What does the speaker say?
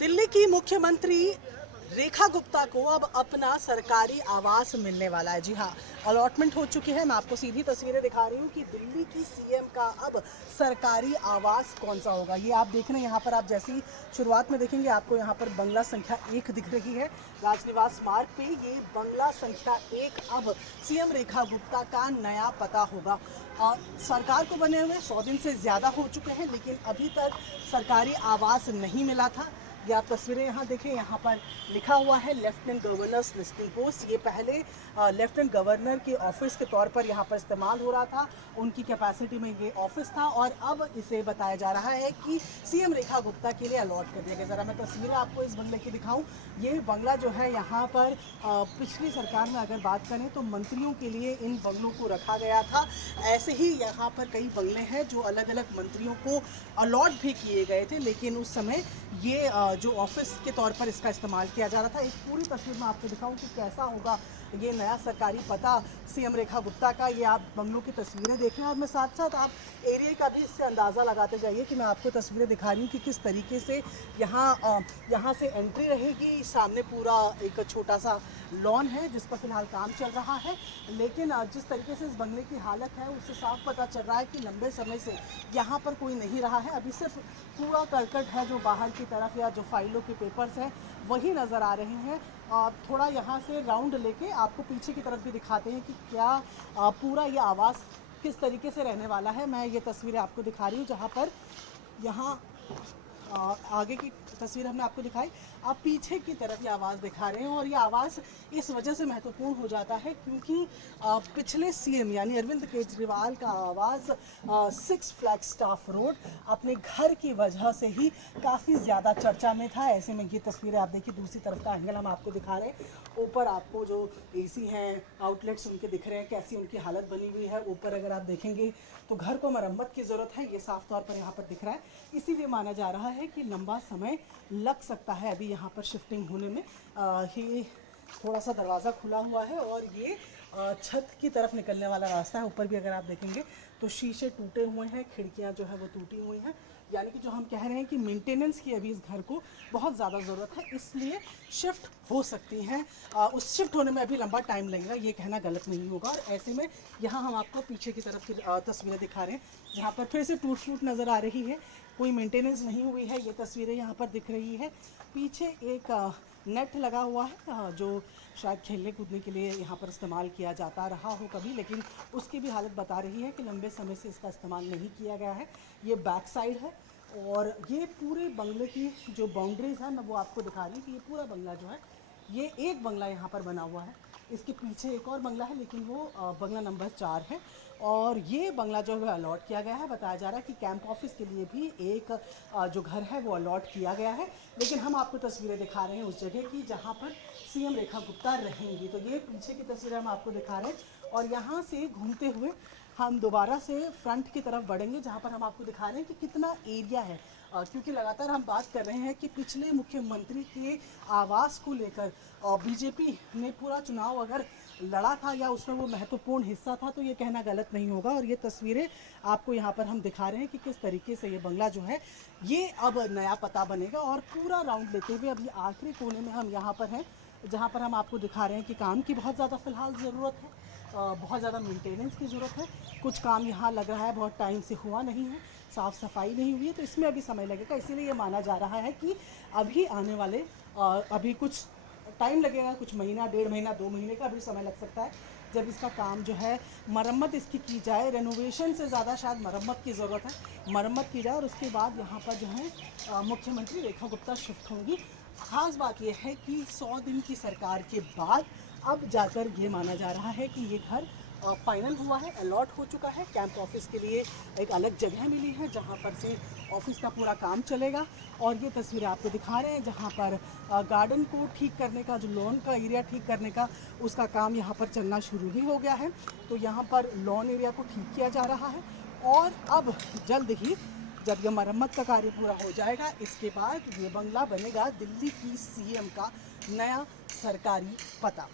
दिल्ली की मुख्यमंत्री रेखा गुप्ता को अब अपना सरकारी आवास मिलने वाला है। जी हाँ, अलॉटमेंट हो चुकी है। मैं आपको सीधी तस्वीरें दिखा रही हूँ कि दिल्ली की सीएम का अब सरकारी आवास कौन सा होगा। ये आप देख रहे हैं, यहाँ पर आप जैसी शुरुआत में देखेंगे आपको यहाँ पर बंगला संख्या 1 दिख रही है। राजनिवास मार्ग पे ये बंगला संख्या 1 अब सीएम रेखा गुप्ता का नया पता होगा। सरकार को बने हुए 100 दिन से ज़्यादा हो चुके हैं, लेकिन अभी तक सरकारी आवास नहीं मिला था। ये आप तस्वीरें यहाँ देखें, यहाँ पर लिखा हुआ है लेफ्टिनेंट गवर्नर्स लिस्टिंग पोस्ट। ये पहले लेफ्टिनेंट गवर्नर के ऑफिस के तौर पर यहाँ पर इस्तेमाल हो रहा था, उनकी कैपेसिटी में ये ऑफिस था, और अब इसे बताया जा रहा है कि सीएम रेखा गुप्ता के लिए अलॉट कर दिया गया। ज़रा मैं तस्वीरें आपको इस बंगले की दिखाऊं। ये बंगला जो है यहाँ पर पिछली सरकार में अगर बात करें तो मंत्रियों के लिए इन बंगलों को रखा गया था। ऐसे ही यहाँ पर कई बंगले हैं जो अलग अलग मंत्रियों को अलॉट भी किए गए थे, लेकिन उस समय ये जो ऑफिस के तौर पर इसका इस्तेमाल किया जा रहा था। एक पूरी तस्वीर में आपको दिखाऊं कि कैसा होगा ये नया सरकारी पता सीएम रेखा गुप्ता का। ये आप बंगलों की तस्वीरें देख रहे हैं और मैं साथ साथ आप एरिया का भी इससे अंदाज़ा लगाते जाइए कि मैं आपको तस्वीरें दिखा रही हूँ कि किस तरीके से यहाँ से एंट्री रहेगी। सामने पूरा एक छोटा सा लॉन है जिस पर फिलहाल काम चल रहा है, लेकिन जिस तरीके से इस बंगले की हालत है उससे साफ पता चल रहा है कि लंबे समय से यहाँ पर कोई नहीं रहा है। अभी सिर्फ कूड़ा करकट है जो बाहर की तरफ, या जो फाइलों के पेपर्स हैं वही नज़र आ रहे हैं। थोड़ा यहाँ से राउंड लेके आपको पीछे की तरफ भी दिखाते हैं कि क्या पूरा ये आवास किस तरीके से रहने वाला है। मैं ये तस्वीरें आपको दिखा रही हूँ जहाँ पर यहाँ आगे की तस्वीर हमने आपको दिखाई, आप पीछे की तरफ ये आवाज़ दिखा रहे हैं। और ये आवाज़ इस वजह से महत्वपूर्ण हो जाता है क्योंकि पिछले सीएम यानी अरविंद केजरीवाल का आवाज़ 6 फ्लैग स्टाफ रोड अपने घर की वजह से ही काफ़ी ज़्यादा चर्चा में था। ऐसे में ये तस्वीरें आप देखिए, दूसरी तरफ का एंगल हम आपको दिखा रहे हैं। ऊपर आपको जो एसी हैं, आउटलेट्स उनके दिख रहे हैं, कैसी उनकी हालत बनी हुई है। ऊपर अगर आप देखेंगे तो घर को मरम्मत की ज़रूरत है, ये साफ तौर पर यहाँ पर दिख रहा है। इसीलिए माना जा रहा है कि लंबा समय लग सकता है अभी यहाँ पर शिफ्टिंग होने में। ये थोड़ा सा दरवाज़ा खुला हुआ है और ये छत की तरफ निकलने वाला रास्ता है। ऊपर भी अगर आप देखेंगे तो शीशे टूटे हुए हैं, खिड़कियाँ जो है वो टूटी हुई हैं, यानी कि जो हम कह रहे हैं कि मेंटेनेंस की अभी इस घर को बहुत ज़्यादा ज़रूरत है, इसलिए शिफ्ट हो सकती हैं। उस शिफ्ट होने में अभी लंबा टाइम लगेगा, ये कहना गलत नहीं होगा। और ऐसे में यहाँ हम आपको पीछे की तरफ की तस्वीरें दिखा रहे हैं जहाँ पर फिर से टूट फूट नज़र आ रही है, कोई मेंटेनेंस नहीं हुई है। ये तस्वीरें यहाँ पर दिख रही है। पीछे एक नेट लगा हुआ है जो शायद खेलने कूदने के लिए यहाँ पर इस्तेमाल किया जाता रहा हो कभी, लेकिन उसकी भी हालत बता रही है कि लंबे समय से इसका इस्तेमाल नहीं किया गया है। ये बैक साइड है और ये पूरे बंगले की जो बाउंड्रीज़ है मैं वो आपको दिखा रही हूँ कि ये पूरा बंगला जो है, ये एक बंगला यहाँ पर बना हुआ है, इसके पीछे एक और बंगला है, लेकिन वो बंगला नंबर 4 है। और ये बंगला जो है अलॉट किया गया है। बताया जा रहा है कि कैंप ऑफिस के लिए भी एक जो घर है वो अलॉट किया गया है, लेकिन हम आपको तस्वीरें दिखा रहे हैं उस जगह की जहाँ पर सीएम रेखा गुप्ता रहेंगी। तो ये पीछे की तस्वीरें हम आपको दिखा रहे हैं और यहाँ से घूमते हुए हम दोबारा से फ्रंट की तरफ बढ़ेंगे जहाँ पर हम आपको दिखा रहे हैं कि कितना एरिया है। क्योंकि लगातार हम बात कर रहे हैं कि पिछले मुख्यमंत्री के आवास को लेकर बीजेपी ने पूरा चुनाव अगर लड़ा था या उसमें वो महत्वपूर्ण हिस्सा था, तो ये कहना गलत नहीं होगा। और ये तस्वीरें आपको यहाँ पर हम दिखा रहे हैं कि किस तरीके से ये बंगला जो है ये अब नया पता बनेगा। और पूरा राउंड लेते हुए अभी आखिरी कोने में हम यहाँ पर हैं जहाँ पर हम आपको दिखा रहे हैं कि काम की बहुत ज़्यादा फ़िलहाल ज़रूरत है, बहुत ज़्यादा मेंटेनेंस की ज़रूरत है। कुछ काम यहाँ लग रहा है बहुत टाइम से हुआ नहीं है, साफ़ सफाई नहीं हुई है, तो इसमें अभी समय लगेगा। इसीलिए ये माना जा रहा है कि अभी आने वाले अभी कुछ टाइम लगेगा, कुछ महीना, 1.5 महीना, 2 महीने का अभी समय लग सकता है जब इसका काम जो है मरम्मत इसकी की जाए। रेनोवेशन से ज़्यादा शायद मरम्मत की ज़रूरत है, मरम्मत की जाए और उसके बाद यहाँ पर जो है मुख्यमंत्री रेखा गुप्ता शिफ्ट होंगी। ख़ास बात यह है कि 100 दिन की सरकार के बाद अब जाकर ये माना जा रहा है कि ये घर फाइनल हुआ है, अलॉट हो चुका है। कैंप ऑफिस के लिए एक अलग जगह मिली है जहाँ पर से ऑफिस का पूरा काम चलेगा। और ये तस्वीरें आपको दिखा रहे हैं जहाँ पर गार्डन को ठीक करने का, जो लॉन का एरिया ठीक करने का, उसका काम यहाँ पर चलना शुरू ही हो गया है। तो यहाँ पर लॉन एरिया को ठीक किया जा रहा है और अब जल्द ही जब यह मरम्मत का कार्य पूरा हो जाएगा, इसके बाद ये बंगला बनेगा दिल्ली की सीएम का नया सरकारी पता।